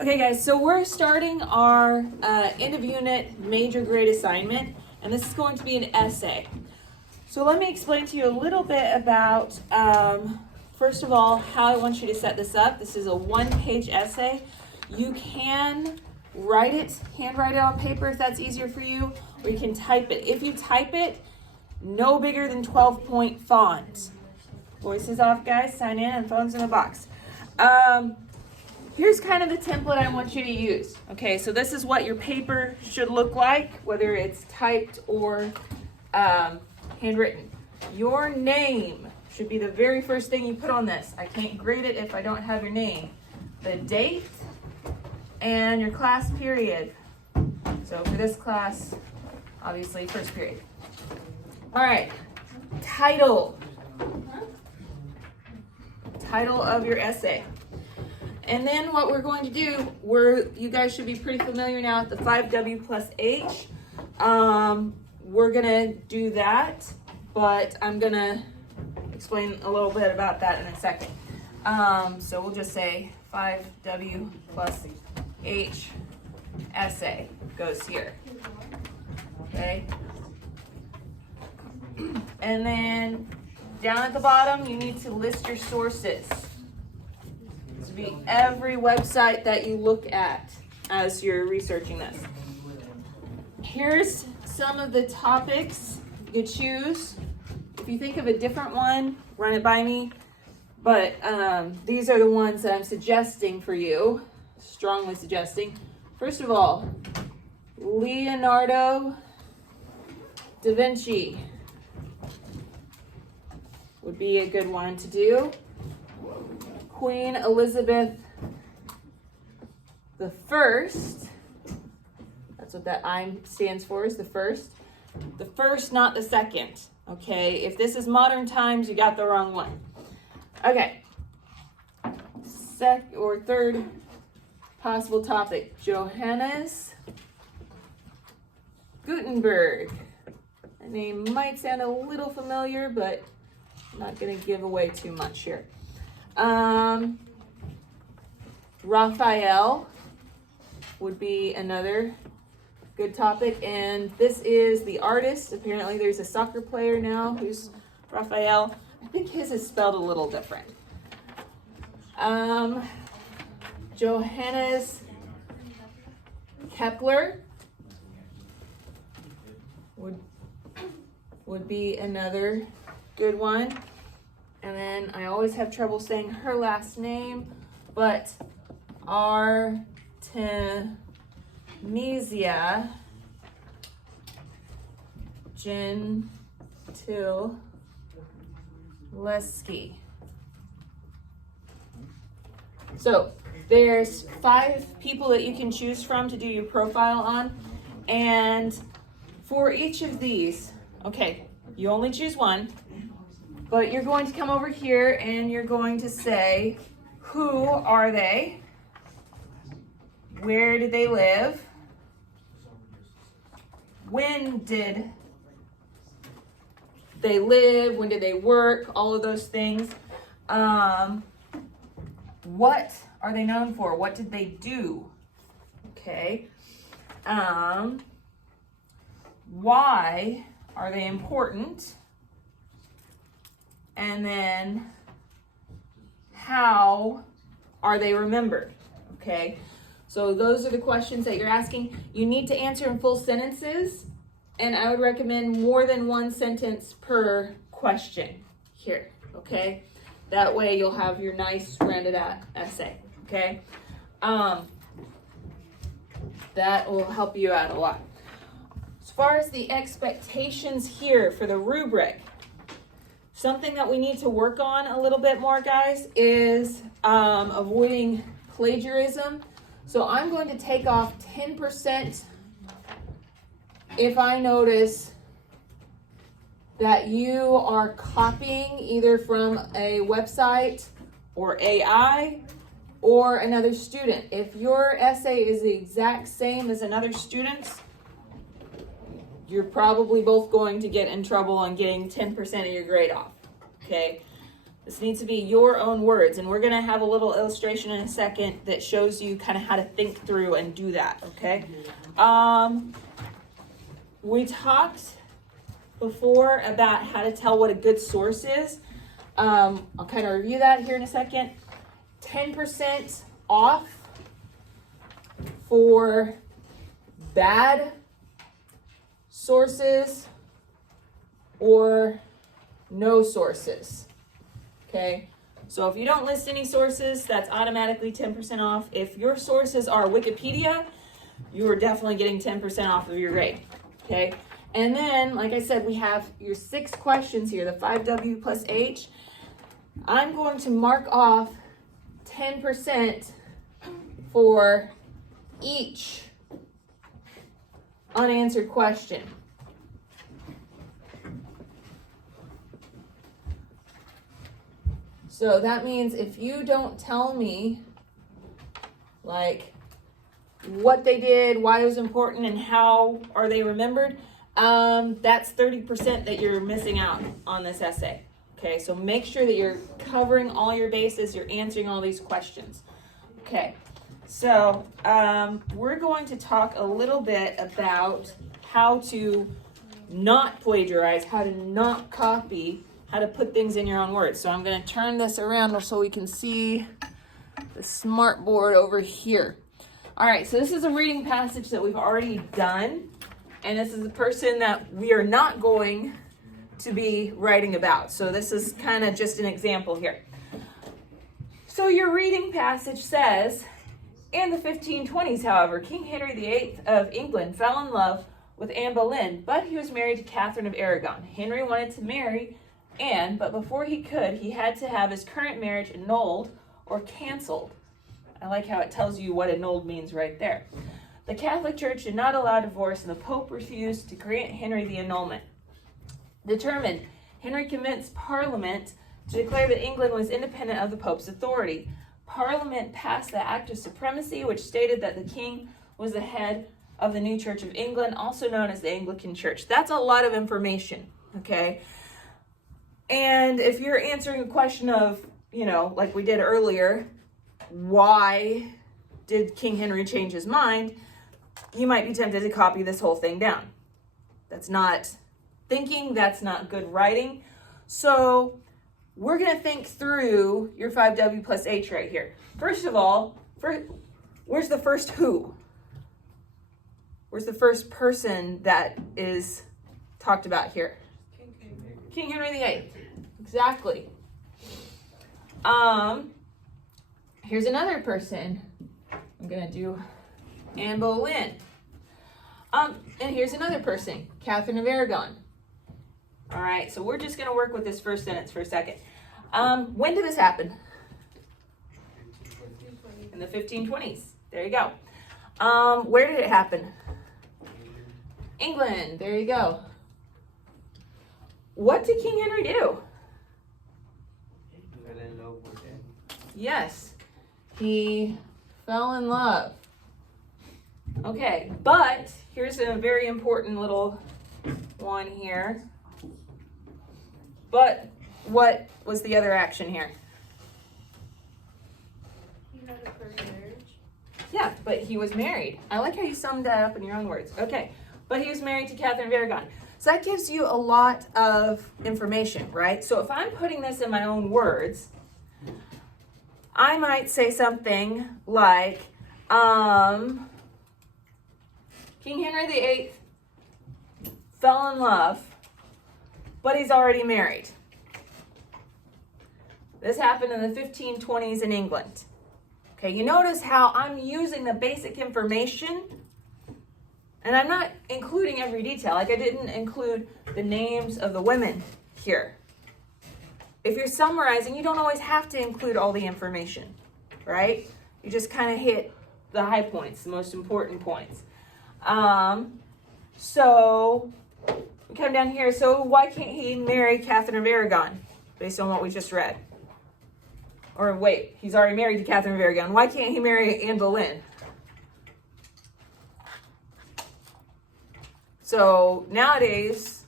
Okay guys, so we're starting our end of unit major grade assignment, and this is going to be an essay. So let me explain to you a little bit about, first of all, how I want you to set this up. This is a one-page essay. You can write it, handwrite it on paper if that's easier for you, or you can type it. If you type it, no bigger than 12-point font. Voices off, guys, sign in, and phones in the box. Here's kind of the template I want you to use. Okay, so this is what your paper should look like, whether it's typed or handwritten. Your name should be the very first thing you put on this. I can't grade it if I don't have your name. The date and your class period. So for this class, obviously first period. All right, title. Title of your essay. And then what we're going to do, you guys should be pretty familiar now with the 5W plus H. We're gonna do that, but I'm gonna explain a little bit about that in a second. So we'll just say 5W plus H essay goes here, okay? And then down at the bottom, you need to list your sources. This would be every website that you look at as you're researching this. Here's some of the topics you choose. If you think of a different one, run it by me. But these are the ones that I'm suggesting for you, strongly suggesting. First of all, Leonardo da Vinci would be a good one to do. Queen Elizabeth the First. That's what that I stands for, is the first. The first, not the second. Okay, if this is modern times, you got the wrong one. Okay. Third possible topic, Johannes Gutenberg. That name might sound a little familiar, but I'm not going to give away too much here. Raphael would be another good topic, and this is the artist. Apparently there's a soccer player now who's Raphael. I think his is spelled a little different. Johannes Kepler would be another good one. And then I always have trouble saying her last name, but Artemisia Gentileschi. So there's 5 people that you can choose from to do your profile on. And for each of these, okay, you only choose one. But you're going to come over here and you're going to say, who are they? Where did they live? When did they live? When did they work? All of those things. What are they known for? What did they do? Okay. Why are they important? And then, how are they remembered? Okay, so those are the questions that you're asking. You need to answer in full sentences, and I would recommend more than one sentence per question here, okay? That way you'll have your nice rounded out essay, okay? That will help you out a lot. As far as the expectations here for the rubric, something that we need to work on a little bit more, guys, is avoiding plagiarism. So I'm going to take off 10% if I notice that you are copying either from a website or AI or another student. If your essay is the exact same as another student's, you're probably both going to get in trouble on getting 10% of your grade off, okay? This needs to be your own words, and we're going to have a little illustration in a second that shows you kind of how to think through and do that, okay? We talked before about how to tell what a good source is. I'll kind of review that here in a second. 10% off for bad sources or no sources. Okay, so if you don't list any sources, that's automatically 10% off. If your sources are Wikipedia, you are definitely getting 10% off of your rate. Okay, and then, like I said, we have your 6 questions here, the 5W plus H. I'm going to mark off 10% for each unanswered question. So that means if you don't tell me, like, what they did, why it was important, and how are they remembered, that's 30% that you're missing out on this essay. Okay, so make sure that you're covering all your bases, you're answering all these questions. Okay, so we're going to talk a little bit about how to not plagiarize, how to not copy, how to put things in your own words. So I'm going to turn this around so we can see the smart board over here. All right, so this is a reading passage that we've already done, and this is a person that we are not going to be writing about. So this is kind of just an example here. So your reading passage says, in the 1520s, however, King Henry VIII of England fell in love with Anne Boleyn, but he was married to Catherine of Aragon. Henry wanted to marry Anne, but before he could, he had to have his current marriage annulled or canceled. I like how it tells you what annulled means right there. The Catholic Church did not allow divorce, and the Pope refused to grant Henry the annulment. Determined, Henry convinced Parliament to declare that England was independent of the Pope's authority. Parliament passed the Act of Supremacy, which stated that the king was the head of the new Church of England, also known as the Anglican Church. That's a lot of information, okay? And if you're answering a question of, like we did earlier, why did King Henry change his mind, you might be tempted to copy this whole thing down. That's not thinking, that's not good writing. So we're going to think through your 5W plus H right here. First of all, where's the first who? Where's the first person that is talked about here? King Henry VIII. Exactly. Here's another person. I'm going to do Anne Boleyn. And here's another person, Catherine of Aragon. All right, so we're just going to work with this first sentence for a second. When did this happen? In the 1520s. There you go. Where did it happen? England. There you go. What did King Henry do? He fell in love with him. Yes, he fell in love. Okay, but here's a very important little one here. But what was the other action here? He had a first marriage. Yeah, but he was married. I like how you summed that up in your own words. Okay, but he was married to Catherine of Aragon. So that gives you a lot of information, right? So if I'm putting this in my own words, I might say something like, King Henry VIII fell in love, but he's already married. This happened in the 1520s in England. Okay, you notice how I'm using the basic information, and I'm not including every detail. Like I didn't include the names of the women here. If you're summarizing, you don't always have to include all the information, right? You just kind of hit the high points, the most important points. So we come down here. So why can't he marry Catherine of Aragon based on what we just read? Or wait, he's already married to Catherine of Aragon. Why can't he marry Anne Boleyn? So nowadays,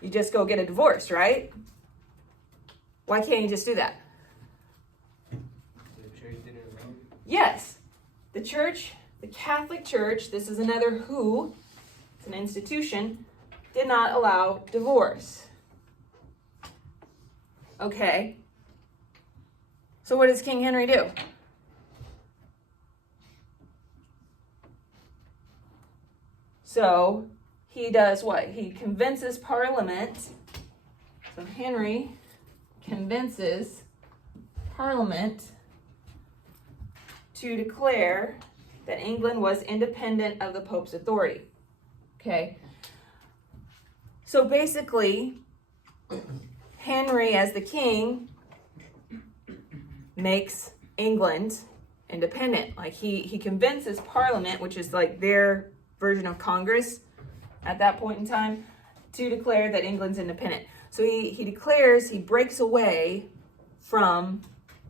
you just go get a divorce, right? Why can't you just do that? yes, the church, the Catholic Church, this is another who, it's an institution, did not allow divorce. Okay. So what does King Henry do? So he does what? He convinces Parliament. So Henry convinces Parliament to declare that England was independent of the Pope's authority. Okay. So basically, Henry, as the king, makes England independent. Like he convinces Parliament, which is like their version of Congress at that point in time, to declare that England's independent. So he declares, he breaks away from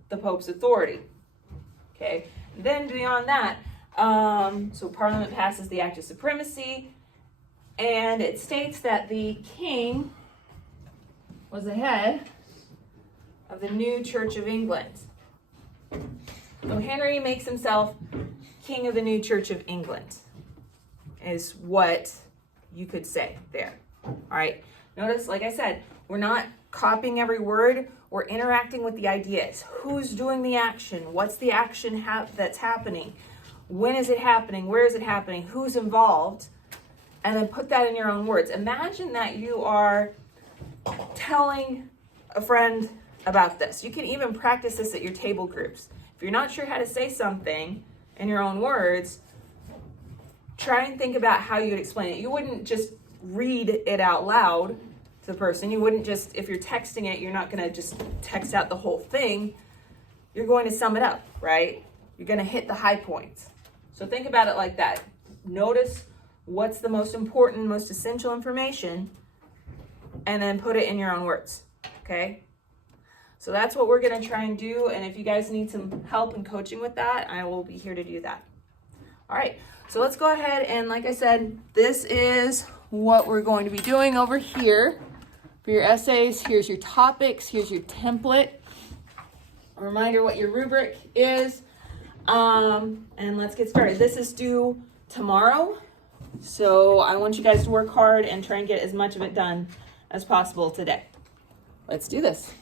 the Pope's authority. Okay. Then beyond that, so Parliament passes the Act of Supremacy, and it states that the king was the head of the new Church of England. So Henry makes himself king of the new Church of England, is what you could say there. All right. Notice, like I said, we're not copying every word. We're interacting with the ideas. Who's doing the action? What's the action that's happening? When is it happening? Where is it happening? Who's involved? And then put that in your own words. Imagine that you are telling a friend about this. You can even practice this at your table groups. If you're not sure how to say something in your own words, try and think about how you would explain it. You wouldn't just read it out loud to the person. You wouldn't just, if you're texting it, you're not going to just text out the whole thing. You're going to sum it up, right? You're going to hit the high points. So think about it like that. Notice what's the most important, most essential information, and then put it in your own words, okay? So that's what we're going to try and do, and if you guys need some help and coaching with that, I will be here to do that. All right, so let's go ahead and, like I said, this is what we're going to be doing over here for your essays. Here's your topics, here's your template. A reminder what your rubric is, and let's get started. This is due tomorrow, so I want you guys to work hard and try and get as much of it done as possible today. Let's do this.